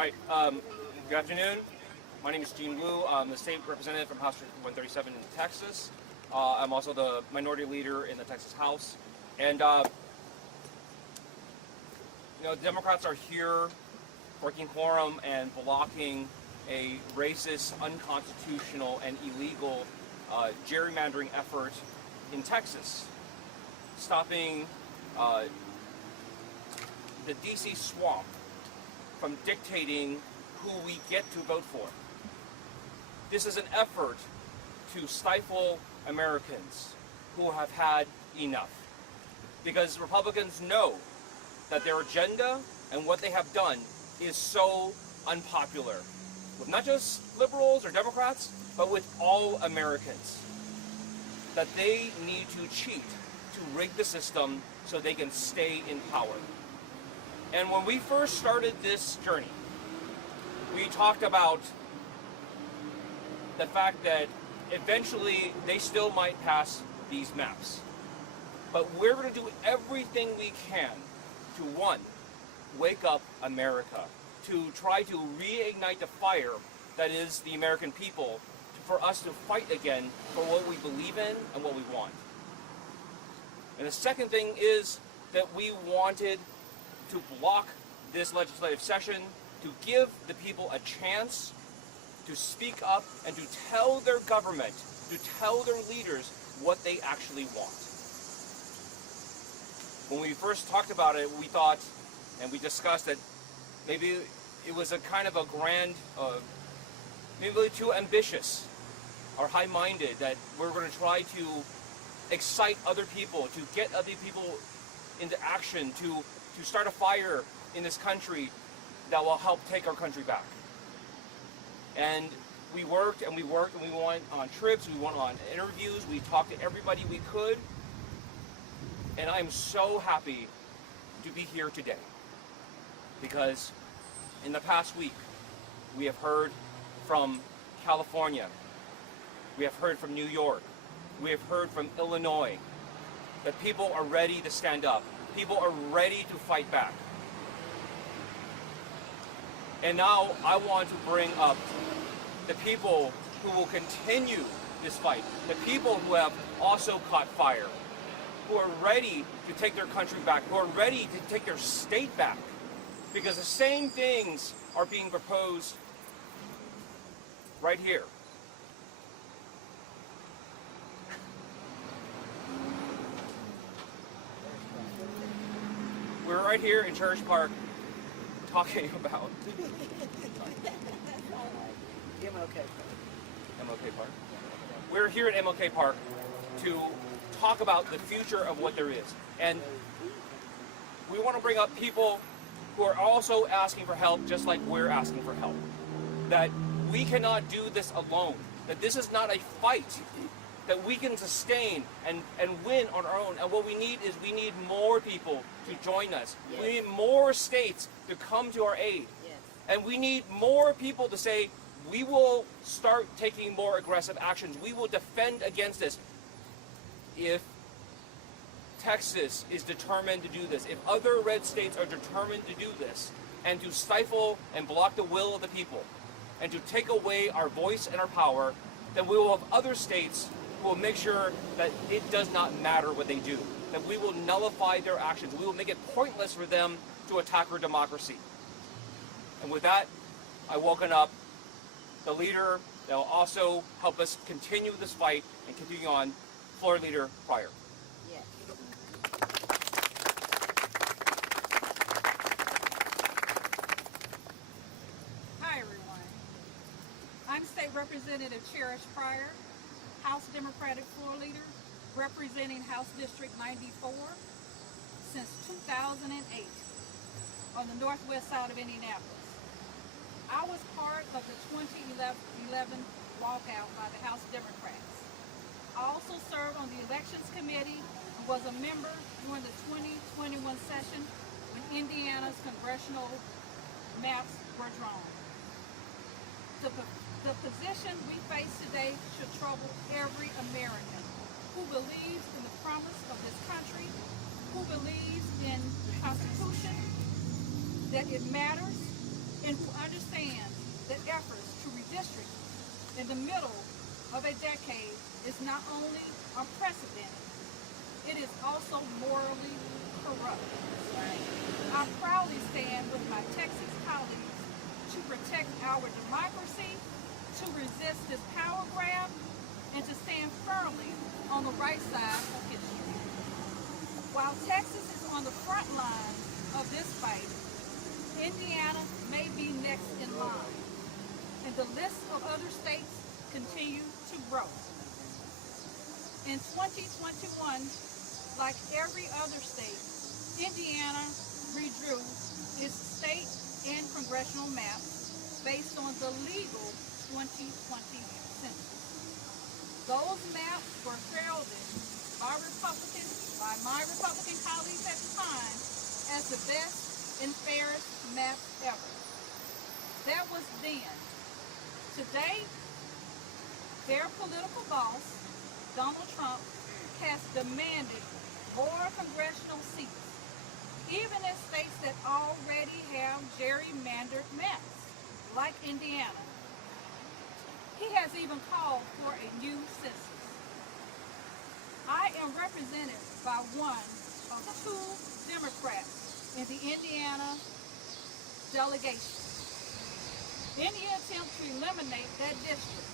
Hi, good afternoon. My name is Gene Wu. I'm the state representative from House District 137 in Texas. I'm also the minority leader in the Texas House. And, Democrats are here breaking quorum and blocking a racist, unconstitutional, and illegal gerrymandering effort in Texas, stopping the DC swamp from dictating who we get to vote for. This is an effort to stifle Americans who have had enough. Because Republicans know that their agenda and what they have done is so unpopular with not just liberals or Democrats, but with all Americans. That they need to cheat, to rig the system so they can stay in power. And when we first started this journey, we talked about the fact that eventually they still might pass these maps. But we're going to do everything we can to, one, wake up America, to try to reignite the fire that is the American people, for us to fight again for what we believe in and what we want. And the second thing is that we wanted to block this legislative session, to give the people a chance to speak up and to tell their government, to tell their leaders what they actually want. When we first talked about it, we thought, and we discussed that maybe it was a kind of a grand, maybe too ambitious or high-minded, that we're going to try to excite other people, to get other people into action, to start a fire in this country that will help take our country back. And we worked and we worked and we went on trips, we went on interviews, we talked to everybody we could. And I'm so happy to be here today. Because in the past week, we have heard from California, we have heard from New York, we have heard from Illinois, that people are ready to stand up. People are ready to fight back. And now I want to bring up the people who will continue this fight, the people who have also caught fire, who are ready to take their country back, who are ready to take their state back. Because the same things are being proposed right here. We're right here in Church Park talking about MLK Park. We're here at MLK Park to talk about the future of what there is. And we want to bring up people who are also asking for help, just like we're asking for help. That we cannot do this alone. That this is not a fight that we can sustain and win on our own. And what we need is we need more people to join us. Yes. We need more states to come to our aid. Yes. And we need more people to say, we will start taking more aggressive actions. We will defend against this. If Texas is determined to do this, if other red states are determined to do this, and to stifle and block the will of the people, and to take away our voice and our power, then we will have other states who will make sure that it does not matter what they do, that we will nullify their actions. We will make it pointless for them to attack our democracy. And with that, I welcome up the leader that will also help us continue this fight and continue on, Floor Leader Pryor. Yes. Hi, everyone. I'm State Representative Cherish Pryor, House Democratic Floor Leader, representing House District 94 since 2008 on the northwest side of Indianapolis. I was part of the 2011 walkout by the House Democrats. I also served on the Elections Committee and was a member during the 2021 session when Indiana's congressional maps were drawn. The position we face today should trouble every American who believes in the promise of this country, who believes in the Constitution, that it matters, and who understands that efforts to redistrict in the middle of a decade is not only unprecedented, it is also morally corrupt. I proudly stand with my Texas colleagues to protect our democracy, to resist this power grab, and to stand firmly on the right side of history. While Texas is on the front line of this fight, Indiana may be next in line, and the list of other states continue to grow. In 2021, like every other state, Indiana redrew its state and congressional maps based on the legal 2020 census. Those maps were heralded by my Republican colleagues at the time as the best and fairest maps ever. That was then. Today, their political boss, Donald Trump, has demanded more congressional seats, even in states that already have gerrymandered maps, like Indiana. He has even called for a new census. I am represented by one of two Democrats in the Indiana delegation. Any attempt to eliminate that district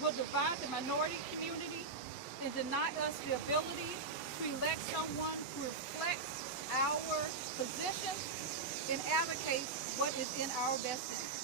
will divide the minority community and deny us the ability to elect someone who reflects our position and advocates what is in our best interest.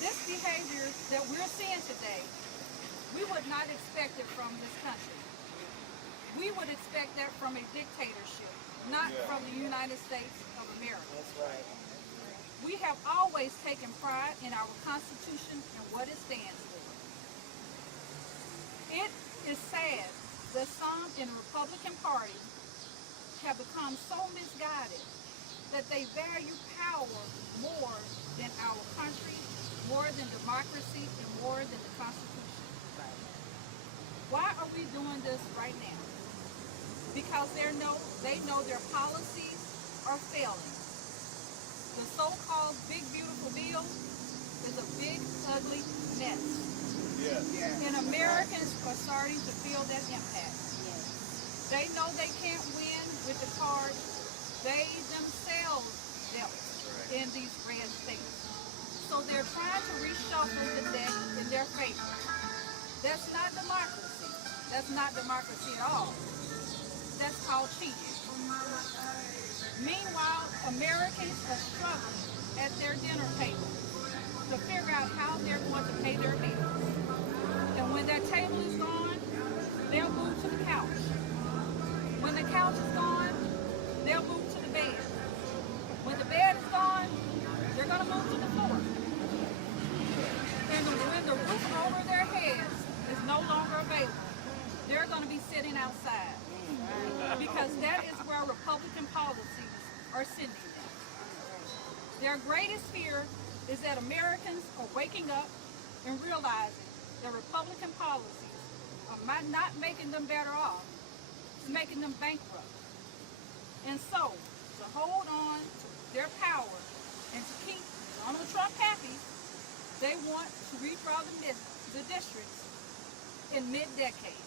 This behavior that we're seeing today, we would not expect it from this country. We would expect that from a dictatorship, not from the United States of America. That's right. We have always taken pride in our Constitution and what it stands for. It is sad that some in the Republican Party have become so misguided that they value power more than our country, more than democracy, and more than the Constitution. Why are we doing this right now? Because they know their policies are failing. The so-called big beautiful bill is a big ugly mess. And Americans are starting to feel that impact. They know they can't win with the cards they themselves dealt in these red states. So they're trying to reshuffle the deck in their favor. That's not democracy. That's not democracy at all. That's called cheating. Meanwhile, Americans are struggling at their dinner table to figure out how they're going to pay their bills. And when that table is gone, they'll move to the couch. When the couch is gone, they'll move to the bed. When the bed is gone, they're going to move to the floor. And when the roof over their heads is no longer available, they're going to be sitting outside. Because that is where Republican policies are sending them. Their greatest fear is that Americans are waking up and realizing that Republican policies are not making them better off, it's making them bankrupt. And so, to hold on to their power and to keep Donald Trump happy, they want to redraw the districts in mid-decade.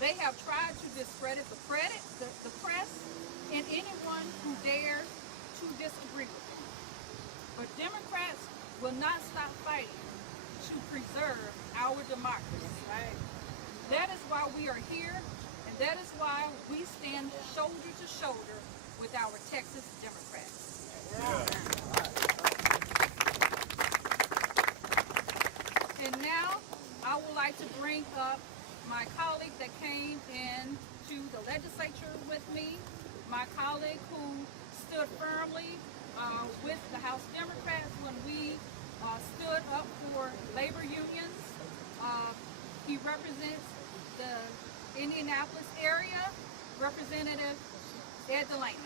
They have tried to discredit the press, and anyone who dares to disagree with them. But Democrats will not stop fighting to preserve our democracy. That is why we are here, and that is why we stand shoulder to shoulder with our Texas Democrats. And now, I would like to bring up my colleague that came in to the legislature with me, my colleague who stood firmly with the House Democrats when we stood up for labor unions. He represents the Indianapolis area, Representative Ed Delaney.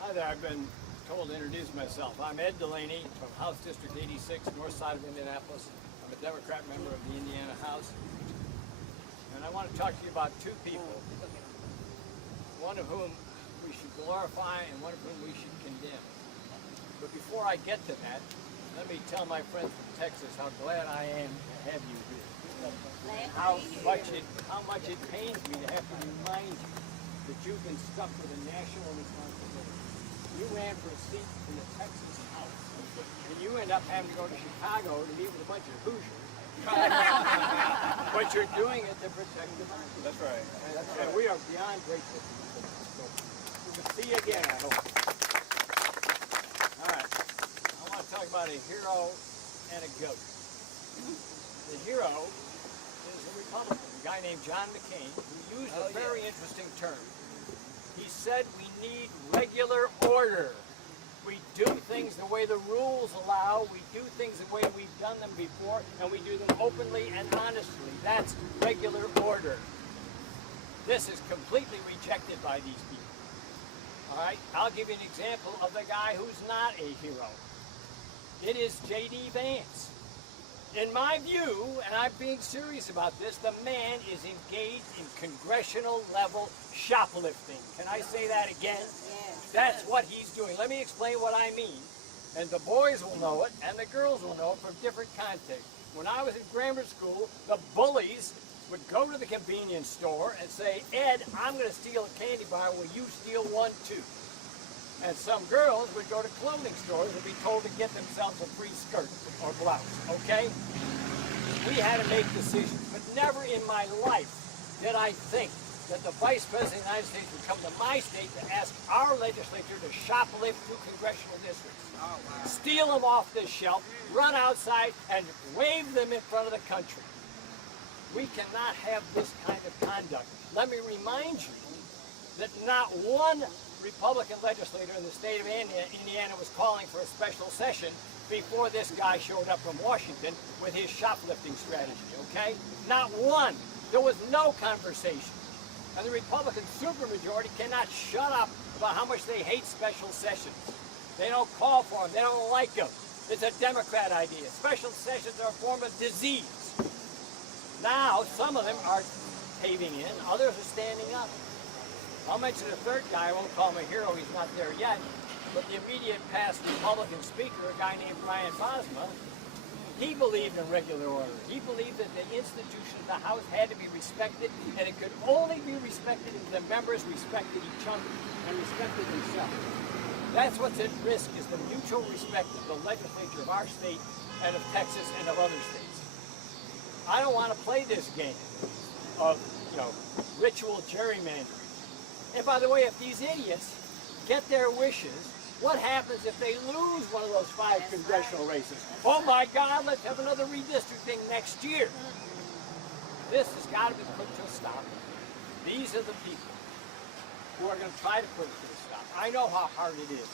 Hi there, I've been told to introduce myself. I'm Ed Delaney from House District 86, north side of Indianapolis. I'm a Democrat member of the Indiana House. And and I want to talk to you about two people, one of whom we should glorify and one of whom we should condemn. But before I get to that, let me tell my friends from Texas how glad I am to have you here. How much it pains me to have to remind you that you've been stuck with a national responsibility. You ran for a seat in the Texas House, and you end up having to go to Chicago to meet with a bunch of Hoosiers. But you're doing it to protect democracy. That's right. And we are beyond grateful for you. So we'll see you again, I hope. All right. I want to talk about a hero and a goat. The hero is a Republican, a guy named John McCain, who used a very interesting term. He said we need regular order. We do things the way the rules allow, we do things the way we've done them before, and we do them openly and honestly. That's regular order. This is completely rejected by these people. All right, I'll give you an example of the guy who's not a hero. It is J.D. Vance. In my view, and I'm being serious about this, the man is engaged in congressional level shoplifting. Can I say that again? That's what he's doing. Let me explain what I mean. And the boys will know it, and the girls will know it from different contexts. When I was in grammar school, the bullies would go to the convenience store and say, Ed, I'm going to steal a candy bar. Will you steal one too? And some girls would go to clothing stores and be told to get themselves a free skirt or blouse, okay? We had to make decisions, but never in my life did I think that the Vice President of the United States would come to my state to ask our legislature to shoplift through congressional districts. Oh, wow. Steal them off this shelf, run outside, and wave them in front of the country. We cannot have this kind of conduct. Let me remind you that not one Republican legislator in the state of Indiana was calling for a special session before this guy showed up from Washington with his shoplifting strategy, okay? Not one. There was no conversation. And the Republican supermajority cannot shut up about how much they hate special sessions. They don't call for them. They don't like them. It's a Democrat idea. Special sessions are a form of disease. Now, some of them are caving in. Others are standing up. I'll mention a third guy. I won't call him a hero. He's not there yet. But the immediate past Republican speaker, a guy named Brian Bosma, he believed in regular order. He believed that the institution of the House had to be respected, and it could only be respected if the members respected each other and respected themselves. That's what's at risk, is the mutual respect of the legislature of our state and of Texas and of other states. I don't want to play this game of, ritual gerrymandering. And by the way, if these idiots get their wishes, what happens if they lose one of those 5 congressional races? Oh my God, let's have another redistricting next year. This has got to be put to a stop. These are the people who are going to try to put it to a stop. I know how hard it is,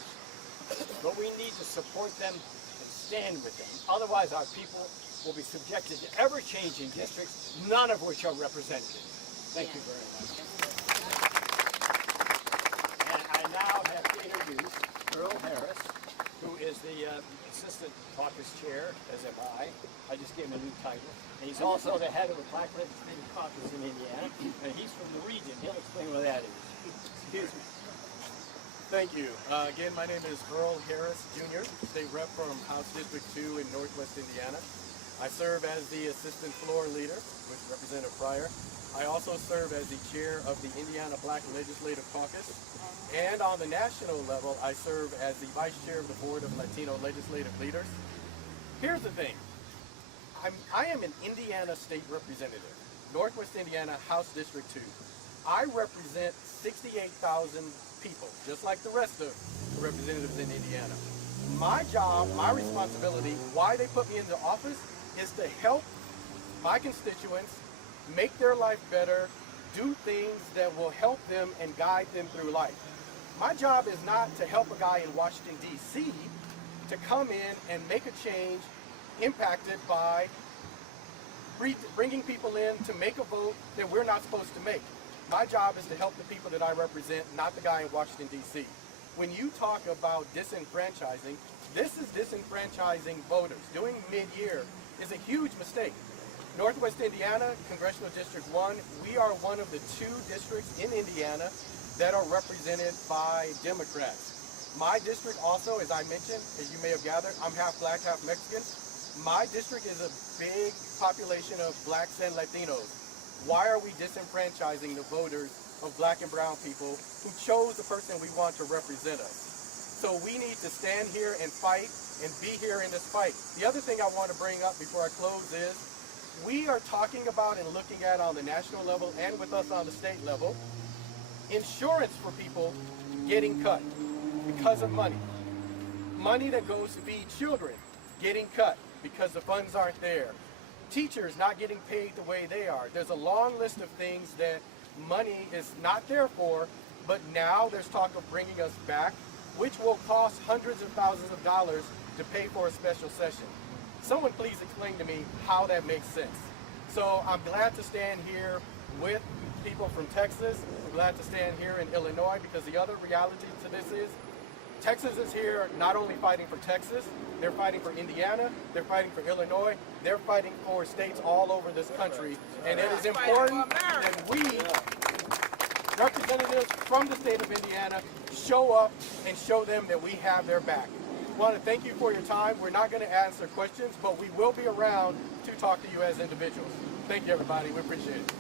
but we need to support them and stand with them. Otherwise, our people will be subjected to ever-changing districts, none of which are representative. Thank you very much. And I now have to introduce Earl Harris, who is the Assistant Caucus Chair, as am I. I just gave him a new title. And he's also the head of the Black Legislative Caucus in Indiana, and he's from the region. He'll explain what that is. Excuse me. Thank you. Again, my name is Earl Harris, Jr., State Rep from House District 2 in Northwest Indiana. I serve as the Assistant Floor Leader with Representative Pryor. I also serve as the Chair of the Indiana Black Legislative Caucus. And on the national level, I serve as the Vice Chair of the Board of Latino Legislative Leaders. Here's the thing. I am an Indiana State Representative, Northwest Indiana, House District 2. I represent 68,000 people, just like the rest of the representatives in Indiana. My job, my responsibility, why they put me into office, is to help my constituents make their life better, do things that will help them and guide them through life. My job is not to help a guy in Washington, D.C. to come in and make a change impacted by bringing people in to make a vote that we're not supposed to make. My job is to help the people that I represent, not the guy in Washington, D.C. When you talk about disenfranchising, this is disenfranchising voters. Doing mid-year is a huge mistake. Northwest Indiana, Congressional District 1, we are one of the 2 districts in Indiana that are represented by Democrats. My district also, as I mentioned, as you may have gathered, I'm half black, half Mexican. My district is a big population of blacks and Latinos. Why are we disenfranchising the voters of black and brown people who chose the person we want to represent us? So we need to stand here and fight and be here in this fight. The other thing I want to bring up before I close is we are talking about and looking at on the national level and with us on the state level, insurance for people getting cut because of money. Money that goes to feed children getting cut because the funds aren't there. Teachers not getting paid the way they are. There's a long list of things that money is not there for, but now there's talk of bringing us back, which will cost hundreds of thousands of dollars to pay for a special session. Someone please explain to me how that makes sense. So I'm glad to stand here with people from Texas. I'm glad to stand here in Illinois, because the other reality to this is Texas is here not only fighting for Texas, they're fighting for Indiana, they're fighting for Illinois, they're fighting for states all over this country. And it is important that we, representatives from the state of Indiana, show up and show them that we have their back. I want to thank you for your time. We're not going to answer questions, but we will be around to talk to you as individuals. Thank you, everybody. We appreciate it.